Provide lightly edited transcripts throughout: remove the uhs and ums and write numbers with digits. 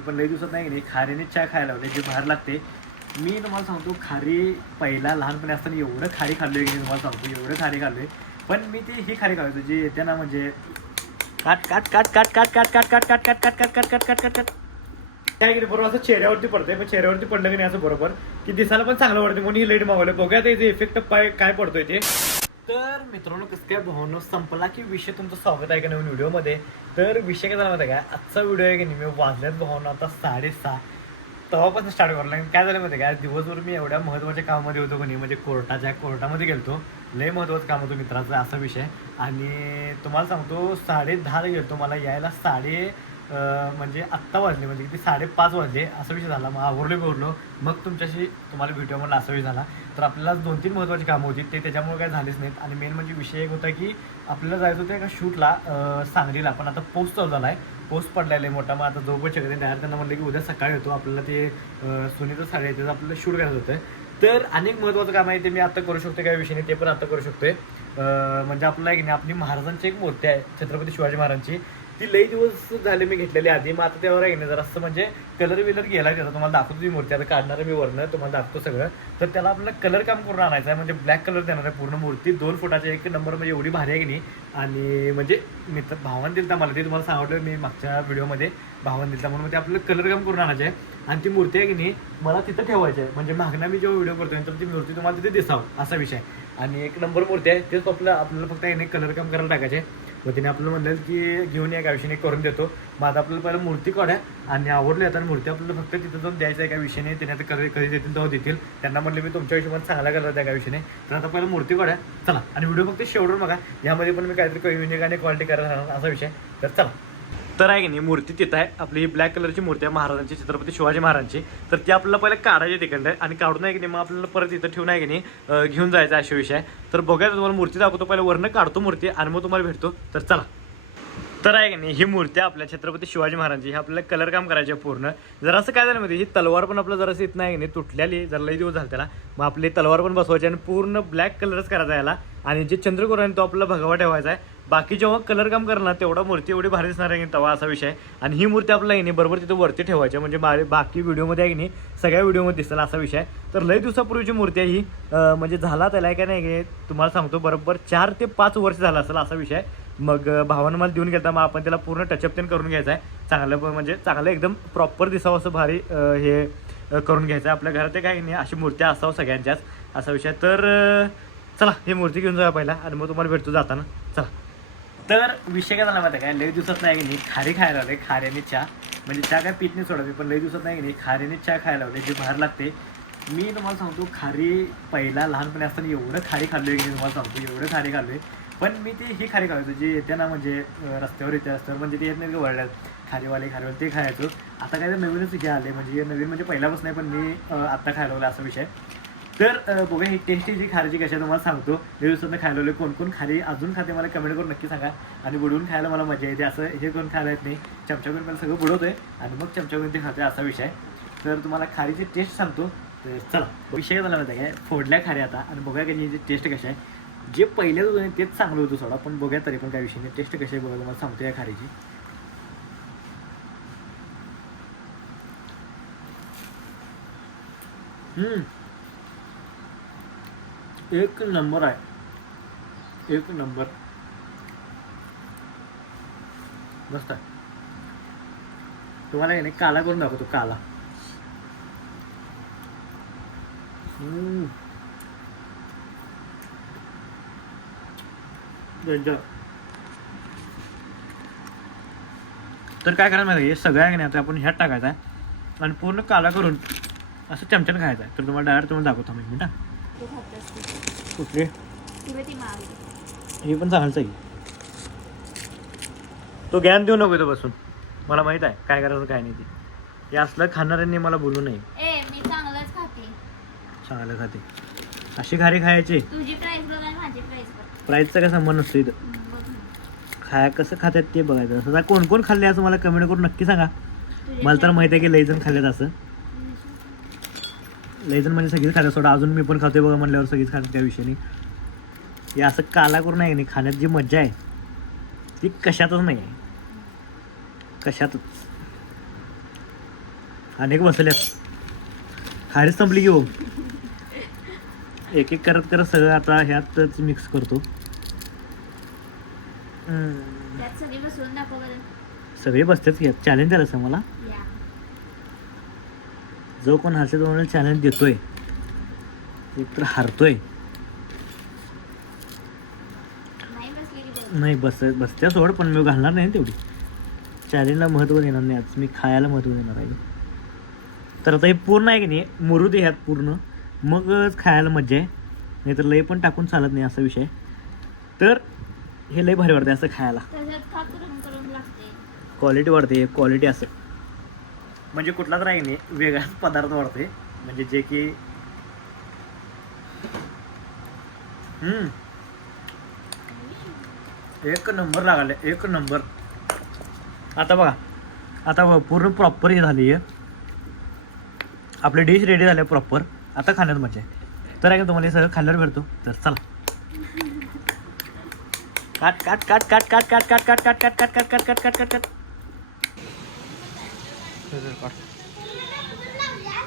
पण लई दिवसात नाही खारीने चहा खायला लावले जे बाहेर लागते. मी तुम्हाला सांगतो खारी पहिला लहानपणी असताना एवढं खारी खाल्लोय की तुम्हाला सांगतो एवढं खारी खाल्लोय. पण मी ती ही खारी खायचो जी येते ना म्हणजे काट काट काट काट काट काट काट काट काट काट काट काट काट काट काट काट काय की बरोबर असं चेहऱ्यावरती पडतंय. पण चेहऱ्यावरती पडलं की नाही असं बरोबर की दिसायला पण चांगलं वाटतं म्हणून ही लाईट मागवलं. बघूया त्याचे इफेक्ट काय पडतोय ते. तर मित्रांनो कसं काय भावनो संपला की विषय तुमचं स्वागत आहे का नवीन व्हिडिओमध्ये. तर विषय काय झाला माहिती आहे का आजचा व्हिडिओ आहे की नाही मी वाजल्यात भावनो आता 6:30 तेव्हापासून स्टार्ट करला. काय झालं माहिती आहे का दिवसभर मी एवढ्या महत्त्वाच्या कामामध्ये होतो की नाही म्हणजे कोर्टामध्ये गेलतो. लय महत्त्वाचं काम होतं मित्राचं असा विषय. आणि तुम्हाला सांगतो 10:30ला गेलतो. मला यायला म्हणजे आत्ता वाजले म्हणजे किती 5:30 वाजले असा विषय झाला. मग आवरलो मग तुम्हाला व्हिडिओ म्हणला असा विषय झाला. तर आपल्याला 2-3 महत्त्वाची कामं होती ते त्याच्यामुळे काय झालेच नाहीत. आणि मेन म्हणजे विषय एक होता की आपल्याला जायचं होतं एका शूटला सांगलीला. पण आता पाऊस चालू झाला आहे. पाऊस पडलेला आहे मोठा. मग आता जाऊ पण शकत नाही. डायरेक्ट त्यांना म्हणलं की उद्या सकाळी होतो आपल्याला ते सुनीचं साडी आहे त्याचं आपल्याला शूट करायचं होतं. तर अनेक महत्त्वाचं काम आहे ते मी आता करू शकतो काही विषय नाही ते पण आता करू शकतोय. म्हणजे आपल्याला एक नाही आपली महाराजांची एक मूर्ती आहे छत्रपती शिवाजी महाराजांची. ती लई दिवस झाले मी घेतलेली आधी. मग आता त्यावर आहे नाही जरा असं म्हणजे कलर गेला त्याचा तुम्हाला दाखवतो. ती मूर्ती आता काढणार मी वरनं तुम्हाला दाखवतो सगळं. तर त्याला आपल्याला कलर काम करून आणायचं आहे म्हणजे ब्लॅक कलर देणार आहे पूर्ण मूर्ती. 2 फुटाचा 1 नंबर म्हणजे एवढी भारी आहे की नाही. आणि म्हणजे भावान दिलता मला ते तुम्हाला सांगितलं मी मागच्या व्हिडिओमध्ये भावान दिलता म्हणून ते आपल्याला कलर काम करून आणायचं आहे. आणि ती मूर्ती आहे की नाही मला तिथं ठेवायची आहे म्हणजे मागणं मी जेव्हा व्हिडिओ करतोय तर ती मूर्ती तुम्हाला तिथे दिसावं असा विषय. आणि 1 नंबर मूर्ती आहे तेच आपल्याला फक्त याने कलर काम करायला टाकायचे. मग तिने आपल्याला म्हणलं की घेऊन या विषयाने करून देतो. मग आता आपल्याला पहिलं मूर्ती काढा आणि आवडली आता मूर्ती आपल्याला फक्त तिथं जाऊन द्यायचं आहे का विषयाने. त्याने आता कधी देतील तेव्हा देतील. त्यांना म्हटलं मी तुमच्या हिशोबाने चांगला कलर द्या का विषयाने. तर आता पहिलं मूर्ती काढा चला. आणि व्हिडिओ फक्त शेवटून बघा. यामध्ये पण मी काहीतरी युनिक आणि क्वालिटी करायला राहणार असा विषय. तर चला. तर आहे की नाही मूर्ती तिथं आहे आपली ही ब्लॅक कलरची मूर्ती आहे महाराजांची छत्रपती शिवाजी महाराजांची. तर ती आपल्याला पहिलं काढायची तिकडलं आणि काढून आहे की नाही मग आपल्याला परत इथं ठेवून आहे की नाही घेऊन जायचं अशा विषय. तर बघायचं तुम्हाला मूर्ती दाखवतो पहिलं वरनं काढतो मूर्ती आणि मग तुम्हाला भेटतो. तर चला. तर आहे की नाही ही मूर्ती आपल्या छत्रपती शिवाजी महाराजांची. ही आपल्याला कलर काम करायचे पूर्ण. जरा असं काय झालं माहिती ही तलवार पण आपलं जरासं येत नाही की नाही तुटल्याली जरा लई दिवस झाला त्याला. मग आपली तलवार पण बसवायची आणि पूर्ण ब्लॅक कलरच करायचा याला. आणि जे चंद्रकोर आहे तो आपल्याला भगवा ठेवायचा आहे. बाकी जेव्हा कलर काम करणार तेवढा मूर्ती एवढी भारी दिसणार आहे की तेव्हा असा विषय. आणि ही मूर्ती आपल्याला नाही बरोबर तिथं वरती ठेवायची म्हणजे बाकी व्हिडिओमध्ये आहे की नाही सगळ्या व्हिडिओमध्ये दिसला असा विषय. तर लई दिवसापूर्वीची मूर्ती आहे ही. म्हणजे झाला त्याला काय नाही की तुम्हाला सांगतो बरोबर 4 ते 5 वर्ष झाला असेल असा विषय. मग भावानं मला देऊन गेला. मग आपण त्याला पूर्ण टचअप तेन करून घ्यायचं आहे चांगलं म्हणजे चांगलं एकदम प्रॉपर दिसावं असं भारी हे करून घ्यायचं आहे. आपल्या घरात ते काही नाही अशी मूर्त्या असावं सगळ्यांच्याच असा विषय. तर चला ही मूर्ती घेऊन जाऊया पहिला आणि मग तुम्हाला भेटतो जाताना. चला. तर विषय काय झाला माहिती काय लई दिवसात नाही की नाही खारी खायला लावले. खाऱ्याने चहा म्हणजे चहा काय पीत नाही सोडावी पण लई दिवसात नाही की नाही खारीने चहा खायला लावले जे बाहेर लागते. मी तुम्हाला सांगतो खारी पहिला लहानपणी असताना एवढं खारी खाल्लोय की तुम्हाला सांगतो एवढं खारी खाल्लोय. पण मी ती ही खारी खायचो जी येते ना म्हणजे रस्त्यावर म्हणजे ते येत नाही का वळल्यात खारीवाले ते खायचो. आता काय तर नवीनच हे आले म्हणजे नवीन म्हणजे पहिल्यापासून नाही पण मी आत्ता खायला लावलं असा विषय. तर बघा ही टेस्टी जी खारीची कशी आहे तुम्हाला सांगतो. दिवसातनं खायला लावले कोण खारी अजून खाते मला कमेंट करून नक्की सांगा. आणि बुडवून खायला मला मजा येते असं हे करून खायला येत नाही. चमचा करून मला सगळं बुडवतोय आणि मग चमचा करून ते खातोय असा विषय. तर तुम्हाला खारीची टेस्ट सांगतो. तर चला विषय झाला माहिती काय फोडल्या खाऱ्या आता आणि बघा की याची टेस्ट कशी आहे. जे पहिल्याच होतं तेच चांगलं होतं सोडा पण बघा तरी पण काय विषय नाही. टेस्ट कशी आहे बघा तुम्हाला सांगतो या खारीची. एक नंबर आहे. 1 नंबर मस्त आहे. तुम्हाला नाही काला करून दाखवतो काला. तर काय करायला माहिती हे सगळं आहे की नाही आता आपण ह्यात टाकायचं आहे आणि पूर्ण काला करून असं चमच्यानं खायचं आहे. तर तुम्हाला डायरेक्ट तुम्हाला दाखवतो मी एक मिनिट. कुठले हे पण चांगलंच आहे. तो ज्ञान देऊ नको इथं बसून. मला माहित आहे काय करायचं काय नाही ते. हे असलं खाणाऱ्यांनी मला बोलू नये. मी चांगलंच खाते. चांगलं खाते अशी खारी खायची. तुझी प्राइस बघ आणि माझी प्राइस बघ. प्राईसचा काय संबंध नसतो इथं. खाया कसं खातात ते बघायचं. असं कोण खाल्ले असं मला कमेंट करून नक्की सांगा. मला तर माहिती आहे की लईजण खाल्लेत असं. लईजण म्हणजे सगळीच खातात सोडा. अजून मी पण खातोय बघा म्हणल्यावर सगळीच खातात त्या विषयाने. हे असं काला करून आहे नाही खाण्यात जी मज्जा आहे ती कशातच नाही आहे. कशातच अनेक बसल्यात खारी संपली की हो एक एक करत करत सगळं आता ह्यातच मिक्स करतो. त्यात सगळी बसवून दाखव बरं. सगळे बसतात की चॅलेंज आहे असं मला. या. जो कोण हर्षद म्हणून चॅलेंज देतोय एक तर हारतोय. नाही बसली की बरं. नाही बसत्या सोड पण मी घालणार नाही तेवढी. चॅलेंजला महत्त्व देणार नाही आज मी खायला महत्त्व देणार आहे. तर आता हे पूर्ण आहे की नाही मुरू दे ह्यात पूर्ण मगच खायला मजा आहे. नाही तर लय पण टाकून चालत नाही असा विषय. तर हे लय भारी वाटते असं खायला. त्याच्यात खा करून करून लागते. क्वालिटी वाढते क्वालिटी असं म्हणजे कुठला तर आहे की नाही वेगळाच पदार्थ वाढते म्हणजे जे की एक नंबर लागले एक नंबर. आता बघा आता पूर्ण प्रॉपर हे झाली आहे आपली डिश रेडी झाली आहे प्रॉपर. आता खाण्यात मजा आहे. तर आहे का तुम्हाला हे सगळं खाल्ल्यावर भेटतो. तर चला काट काट काट काट काट काट काट काट काट काट काट काट काट काट काट काट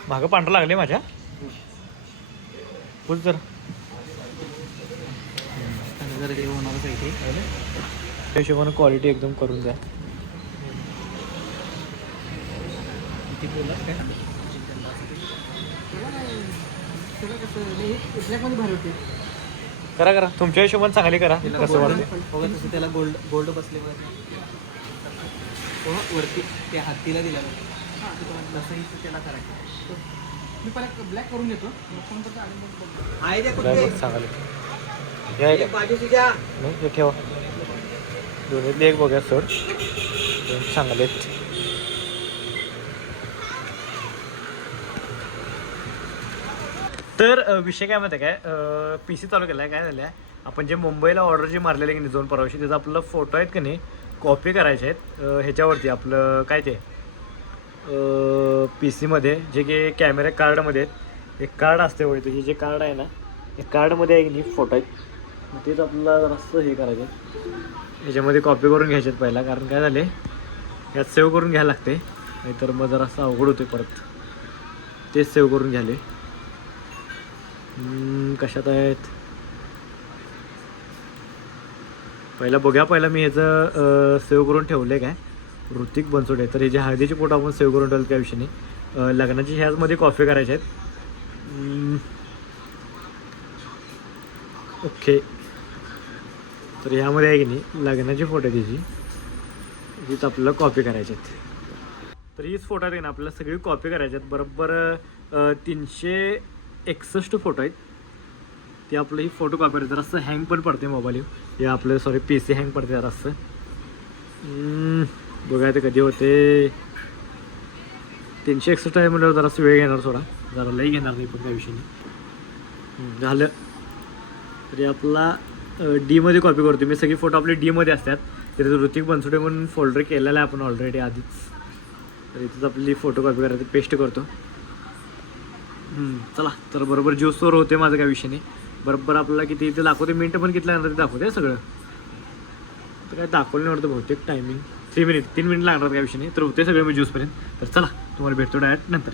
मागं पांढरं लागले माझ्या बोल जरा त्या हिशोबानं क्वालिटी एकदम करून द्या. करा करा तुमच्या हिशोबाने चांगली करा कसं वाटतं. त्याला गोल्ड गोल्ड बसले वरती त्या हातीला दिला तसंही त्याला करायचं. मी परत ब्लॅक करून घेतो आहे त्या कुठे सांगायला बाजू तुझ्या हे ठेवा दोन्हीतले एक बघा सोड दोन चांगले आहेत. तर विषय काय माहिती आहे काय पी सी चालू केला आहे काय झालं आहे आपण जे मुंबईला ऑर्डर जे मारलेले की नाही 2 परवाशी त्याचा आपलं फोटो आहेत की नाही कॉपी करायचे आहेत ह्याच्यावरती आपलं काय ते पी सीमध्ये जे की कॅमेरा कार्डमध्ये आहेत. एक कार्ड असते वळतं हे जे कार्ड आहे ना हे कार्डमध्ये आहे की नाही फोटो आहेत मग तेच आपल्याला जरासं हे करायचं ह्याच्यामध्ये कॉपी करून घ्यायचे आहेत पहिला कारण काय झाले यात सेव्ह करून घ्यायला लागते नाहीतर मग जरासं अवघड होते परत तेच सेव्ह करून घ्याले. कशात आहेत पहिला बघूया पहिला मी ह्याचं सेव्ह करून ठेवलं आहे काय ऋतिक बनसोडे. तर हे जे हळदीचे फोटो आपण सेव्ह करून ठेवलं त्या विषयाने लग्नाची ह्याचमध्ये कॉफी करायचे आहेत. ओके तर ह्यामध्ये आहे की नाही लग्नाची फोटो त्याची हीच आपल्याला कॉपी करायचे आहेत. तर हीच फोटो आहे ना आपल्याला सगळी कॉपी करायचे आहेत बरोबर 361 फोटो आहेत. ते आपलं ही फोटो कॉपी करायचं जरासं हँग पण पडते मोबाईल हे आपलं सॉरी पी सी हँग पडते जरासं. बघा ते कधी होते 361 आहे म्हटल्यावर जरासं वेळ घेणार थोडा जरा लई घेणार नाही पण त्या विषयाने झालं. तरी आपला डीमध्ये कॉपी करतो मी सगळी फोटो आपले डीमध्ये असतात. तरी ऋतिक बनसोडे म्हणून फोल्डर केलेला आहे आपण ऑलरेडी आधीच. तर इथंच आपली फोटो कॉपी करायची पेस्ट करतो. चला तर बरोबर ज्यूस स्टोर होते माझं काय विषय नाही बरोबर आपल्याला किती इथे दाखवते मिनटं पण किती लागणार ते दाखवते सगळं. तर काय दाखवलं नाही वाटतं बहुतेक टायमिंग 3 मिनिट लागणार काय विषय नाही तर होते सगळं मी ज्यूसपर्यंत. तर चला तुम्हाला भेटतो डायरेक्ट नंतर.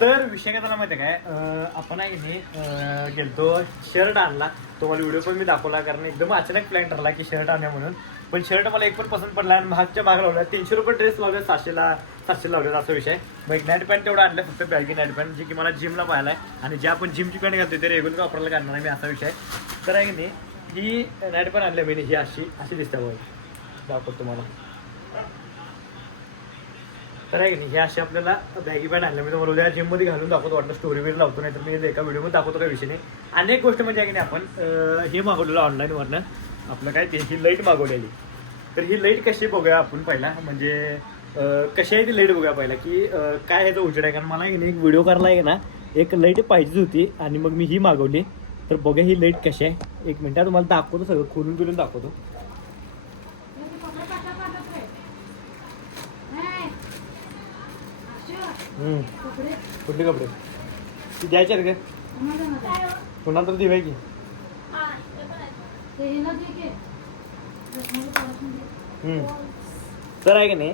तर विषय काय झाला माहिती आहे काय आपण आहे की नाही गेलतो शर्ट आणला तुम्हाला व्हिडिओ पण मी दाखवला कारण एकदम अचानक प्लॅन ठरला की शर्ट आणण्या म्हणून. पण शर्ट मला एक पण पसंत पडला आणि महागच्या महाग लावला 300 रुपये ड्रेस लावले 700 लावले असा विषय. मग एक नाईट पॅन्ट तेवढं आणलं फक्त बॅगी नाईट पॅन्ट जी की मला जिमला पाहायला आहे आणि जे आपण जिमची पॅन्ट घालतो ते रेग्युलर वापरायला काढणार आहे मी असा विषय. तर आहे की नाही ही नाईट पॅन्ट आणल्या मी ही अशी दिसते बघ दाखवतो तुम्हाला. तर आहे की नाही हे असे आपल्याला बॅगी पॅन्ट आणल्या मी तुम्हाला उद्या जिममध्ये घालून दाखवतो वाटलं स्टोरी वगैरे लावतो नाही तर मी एका व्हिडिओमध्ये दाखवतो काही विषय नाही. अनेक गोष्ट म्हणजे आहे की नाही आपण हे मागवलेलं ऑनलाईनवरनं आपलं काय ते ही लाईट मागवलेली. तर ही लाईट कशी बघूया आपण पहिला म्हणजे कशी आहे ती लाईट बघूया पहिला की काय ह्याचं उजेड आहे कारण मला एक व्हिडिओ करायला आहे ना एक लाईट पाहिजे होती आणि मग मी ही मागवली. तर बघा ही लाईट कशी आहे एक मिनटात तुम्हाला दाखवतो सगळं खोलून दाखवतो. कुठले कपडे ती द्यायचे आहेत का पुन्हा तर दिवाय की तर आहे की नाही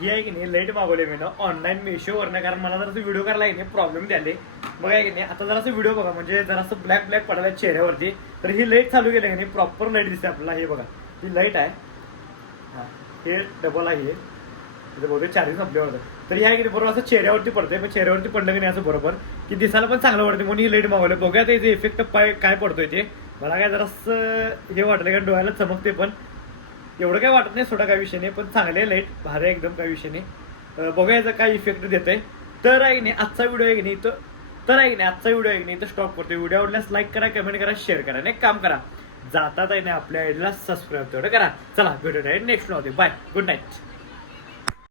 ही आहे की नाही लाईट मागवले मी ना ऑनलाईन मेशोवरनं, कारण मला जरासं व्हिडिओ करायला नाही प्रॉब्लेम द्याले. मग आहे की नाही आता जरासं व्हिडिओ बघा, म्हणजे जरासं ब्लॅक ब्लॅक पडायला चेहऱ्यावरती. तर ही लाईट चालू केली की नाही प्रॉपर लाईट दिसते आपल्याला. हे बघा ही लाईट आहे, हां हे डबल आहे, इथे बहुतेक चार्जिंग संपल्यावर. तर हे आहे की नाही बरोबर असं चेहऱ्यावरती पडतंय, पण चेहऱ्यावरती पडलं की नाही असं बरोबर की दिसायला पण चांगलं वाटतं, म्हणून ही लाईट मागवलं. बघूया त्याचे इफेक्ट काय पडतोय ते. मला काय जरासं हे वाटलं का डोळ्याला चमकते, पण एवढं काय वाटत नाही, सोडा काय विषय नाही. पण चांगले लाईट भारी एकदम, काय विषय नाही. बघूया याचा काय इफेक्ट देत आहे. तर आहे की नाही आजचा व्हिडिओ आहे की नाही तर आहे की नाही आजचा व्हिडिओ आहे की नाही तर स्टॉप करतो. व्हिडिओ आवडल्यास लाईक करा, कमेंट करा, शेअर करा. नाही काम करा, जातात आहे ना आपल्या आयडीला सबस्क्राईब तेवढं करा. चला भेटूया next video. Bye, good night.